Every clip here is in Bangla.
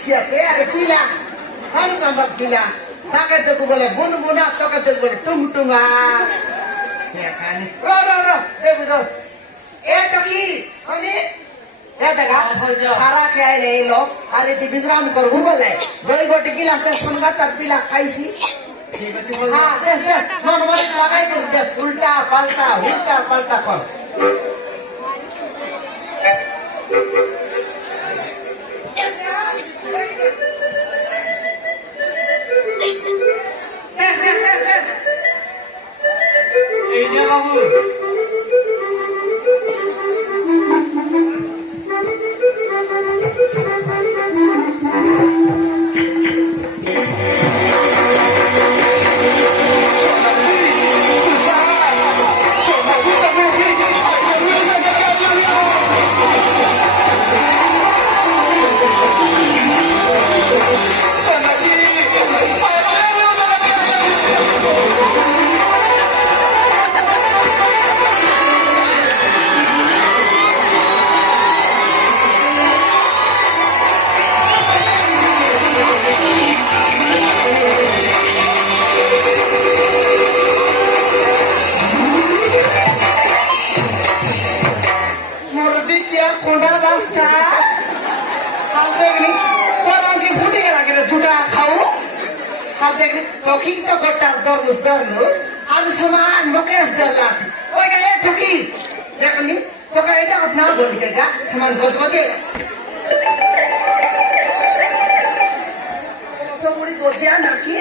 সিয়াতে আরে পিলা হাল কামাক পিলা তাকে তো বলে বুনবুনা তোকে তো বলে টুমটুমা এখানে রো রো রো দেবি রো এটা কি আমি দেখা খারা খেয়ে এলো আর এতে বিশ্রাম করবো বলে দই গোটি গিলাম তো শুনবা তার পিলা খাইছি ঠিক আছে হ্যাঁ দেখ দেখ মন মনে লাগাই কর দেখ উল্টা পাল্টা কর এই যে বাবু Toki to gotta dormus আমি সমান মুকেশ দরলাত ওইটা এ ঠকি দেখনি তোকে এটা না বলি কেগা সমান গদগদে সবুড়ি গজিয়া নাকি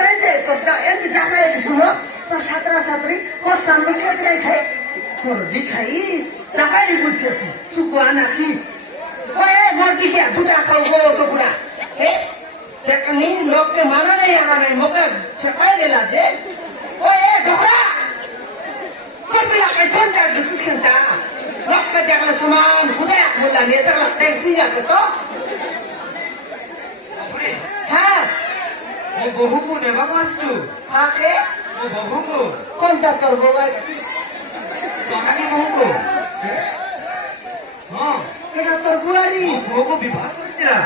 এই যে তোটা এই যে জায়গা এই শুনো তো ছাত্রা ছাত্রী ওর সামনে খেতে খাই তোর দিখাই জায়গায় বুঝছে তুই সুকুয়া নাকি ওই মোর দিকে দুটা খাও গো সবুড়া দেখনি লোককে মানা নেই আনা নেই মুখে ছেপাই দিলা যে ওই ঢোকরা তোর পিলা कैसन कर दू तुझके ता लोग के देखले समान खुदे बोला नेता लगता है सी जाते तो हां ও বহুকু নেবা কষ্টু आके ও বহুকু কোনটা তোর বাবা সহানি বহুকু হ্যাঁ এটা তোর বুয়ারি বহুকু বিবাহ করতিরা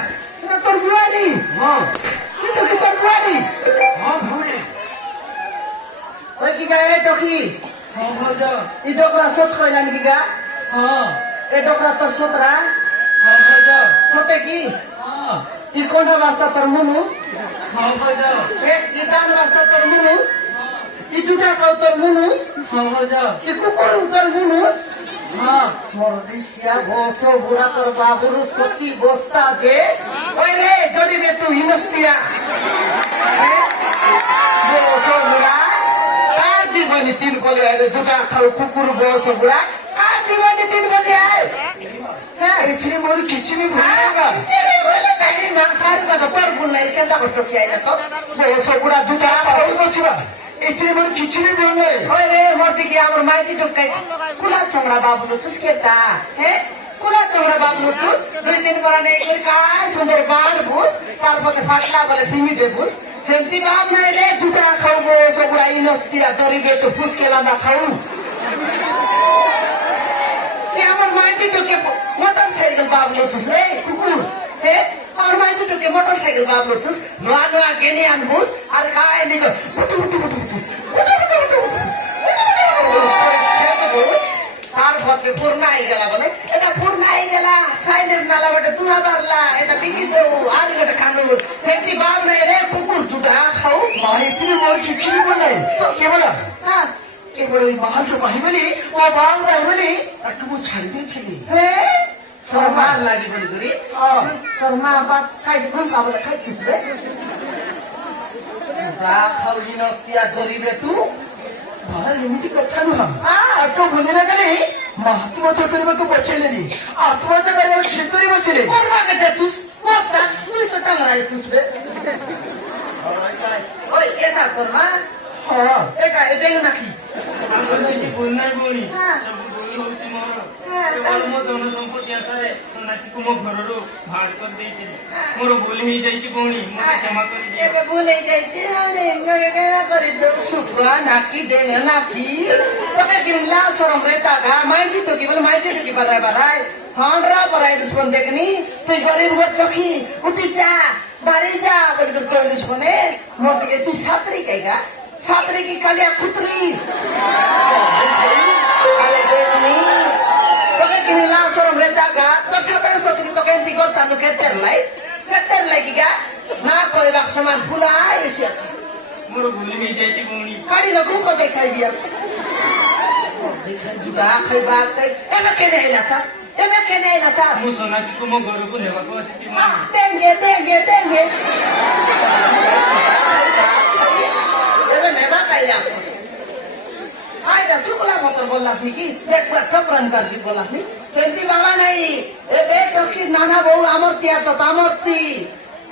এটা তোর বুয়ারি হ্যাঁ এটা কি তোর বুয়ারি হ্যাঁ ভুনে ওই কি গায়ে টকি হ্যাঁ ভাজা ই ডোকরা সত কইলাম কি গা হ্যাঁ এ ডোকরা তোর সতরা হ্যাঁ ভাজা সতে কি হ্যাঁ ই কোনটা বাস্তা তোর মুনুস হ্যাঁ ভাজা এ কি দান বাস্তা তোর মুনুস ই জুটা খাও তোর মুনুস হ্যাঁ ভাজা ই কুকুর তোর মুনুস হ্যাঁ মরদি কিয়া বসো বুড়া তোর বাবুরু সতি বস্তা দে ওই রে যদি বে তুই হিনস্তিয়া বসো বুড়া কার জীবনী তিন বলে আরে জুটা খাও কুকুর বসো বুড়া কার জীবনী তিন বলে আয় হ্যাঁ ইছরি মোর কিছু নি ভুলেগা বলে তাই না সারি কথা তোর ভুল নাই কেন কষ্ট কি আইলা তো বসো বুড়া জুটা খাও নছিবা ইছরি মোর কিছু নি ভুলে ওই রে মরদি কি আমার মাইতি ঢুকাই কুলা চংড়া বাবু তুস কেতা হ্যাঁ কুলা চংড়া বাবু তুস দুই দিন পরে নেই করে কাজ সুন্দর বান বুঝ তারপরে ফাটলা বলে ফিমি দে বুঝ সেমতি বাপ নাই রে জুটা খাওবো সবুড়া ইনস্তিয়া জরিবে একটু ফুসকেলা না খাও কি আমার মাইতি ঢুকে মোটর সাইকেল বাবু তুস রে কুকুর হ্যাঁ আমার মাইতি ঢুকে মোটর সাইকেল বাবু তুস নোয়া নোয়া গেনে আনবুস আর খায় নিজ বুটু বুটু বুটু বুটু তার ভদ্রে পূর্ণ হয়ে গেলা বলে এটা পূর্ণ হয়ে গেলা সাইলেন্স নালা বটে তুয়া বারলা এটা বিকি দেবো আর গোটে খানো সেটি বাপ নাই রে কুকুর দুটা খাও মা ইছরি মোর কিছু নি বলে তো কে বলা হ্যাঁ কেবল ওই মাহাতো বাহিবলি ও বাং বাহিবলি তাকে মু ছাড়ি দিয়েছিলি হ্যাঁ তোর মা লাগি বলি করি তোর মা বাপ খাইছে কোন কাবলে খাইছিস রে বাপ খাও নস্তিয়া ধরিবে তু ভাই এমিতি কথা নুহ আর তো ভুলে না গেলে মাহাত্মা କରିବାକୁ ପଛେଇଲେନି ଆତ୍ମହତ୍ୟା କରିବାକୁ ଛେତରି ବସିଲେ কোন মাকে দে তুস মরতা তুই তো টাংরাই তুস রে ওই এটা তোর মা ହଁ এটা এটা নাকি କିଛି ଭୁଲ ନାହିଁ ଭଉଣୀ হ্যাঁ ସବୁ ଭୁଲ ହଉଛି ମୋର হ্যাঁ କେବଳ ମୋ ଧନ ସମ୍ପତ୍ତି ଆଶାରେ ସୋନାକ୍ଷୀକୁ ମୋ ଘରରୁ ବାହାର କରିଦେଇଥିଲି। ମୋର ଭୁଲ ହେଇଯାଇଛି ଭଉଣୀ, ମୋତେ କ୍ଷମା କରିଦିଅ। ଏବେ ଭୁଲ ହେଇଯାଇଛି କରିଦେଉ ଶୁଖୁଆ ନାକି ଦେଲେ ନାକି তোকে কিনলা সরম রে টাকা মাইজি তো কি বলে মাইজি তো কি বারায় বারায় হান্ডরা বারায় দুশ্মন দেখনি তুই গরিব ঘর চকি উঠি যা বাড়ি যা বলে তোর করে দুশ্মনে মোর দিকে তুই ছাত্রী কাইগা ছাত্রী কি কালিয়া খুতরি কালে দেখনি তোকে কিনলা সরম রে টাকা তোর ছাত্রের সাথে তোকে এন্টি করতাম তো কেতের লাই কি গা না কইবাক সমান ভুলাই এসে আছে ମୋର ଭୁଲ ହେଇଯାଇଛି ଭଉଣୀ। কাড়ি লোক কো দেখাই দিয়া দেখাই যুগা খাইবা খাই এমে কেনে এলাতাস এমে কেনে এলাতাস ମୁଁ ସୋନାକ୍ଷୀକୁ ମୋ ଘରକୁ ନେବାକୁ ଆସିଛି ଭଉଣୀ। দেঙ্গে এবে নেবা কাইলা আইটা শুকলা মতর বললাস নাকি একবার টপরান বাজি বললাস নি কেন্দি বাবা নাই এবে সখী নানা বউ আমর তিয়া তো তামর্তি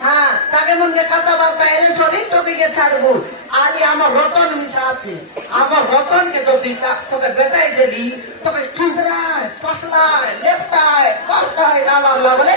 হ্যাঁ তাকে মনে কথাবার্তা এলে শরীর তোকে ছাড়বো আজ আমার রতন মিশা আছে আমার রতনকে যদি তোকে বেটাই দিলি তোকে খিদরায় পাসলায় লেপটায় পাল্টায় নানা বলে